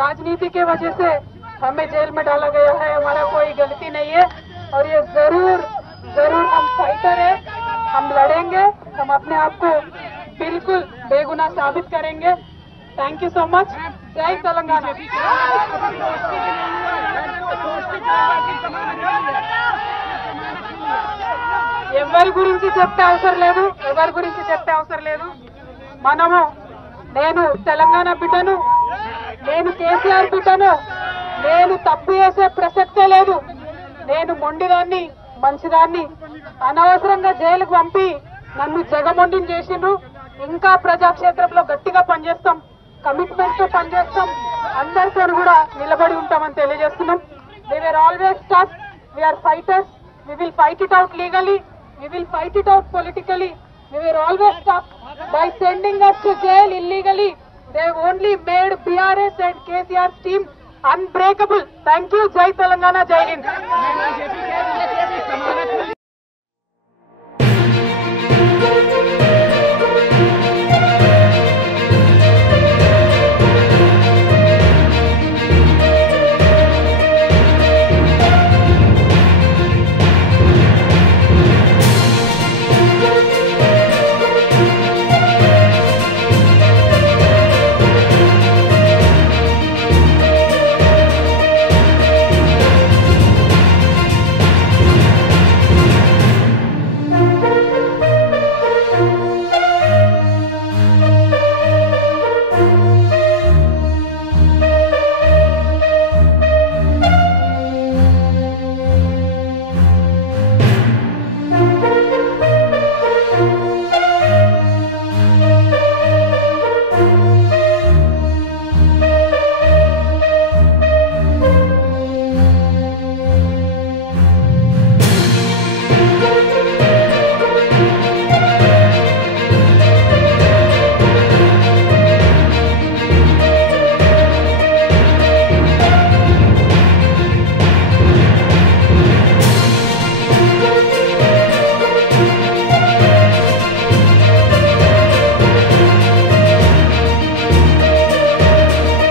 राजनीति के वजह से हमें जेल में डाला गया है, हमारा कोई गलती नहीं है और ये जरूर जरूर हम फाइटर है, हम लड़ेंगे, हम अपने आप को बिल्कुल बेगुनाह साबित करेंगे। Thank you so much. जय तेलंगाना। ఎవరి గురించి చెప్పే అవసరం లేదు, మనము నేను తెలంగాణ బిడ్డను, నేను కేసీఆర్ బిడ్డను, నేను తప్పు చేసే ప్రసక్తే లేదు, నేను మొండిదాన్ని మంచిదాన్ని అనవసరంగా జైలుకు పంపి నన్ను జగమొండిని చేసిండ్రు। ఇంకా ప్రజాక్షేత్రంలో గట్టిగా పనిచేస్తాం, కమిట్మెంట్ తో పనిచేస్తాం, అందరితో కూడా నిలబడి ఉంటామని తెలియజేస్తున్నాం। They were always tough, we are fighters, we will fight it out legally, we will fight it out politically. We were always tough by sending us to jail illegally. They only made BRS and KCR's team unbreakable. Thank you. Jai Telangana, Jai Hind.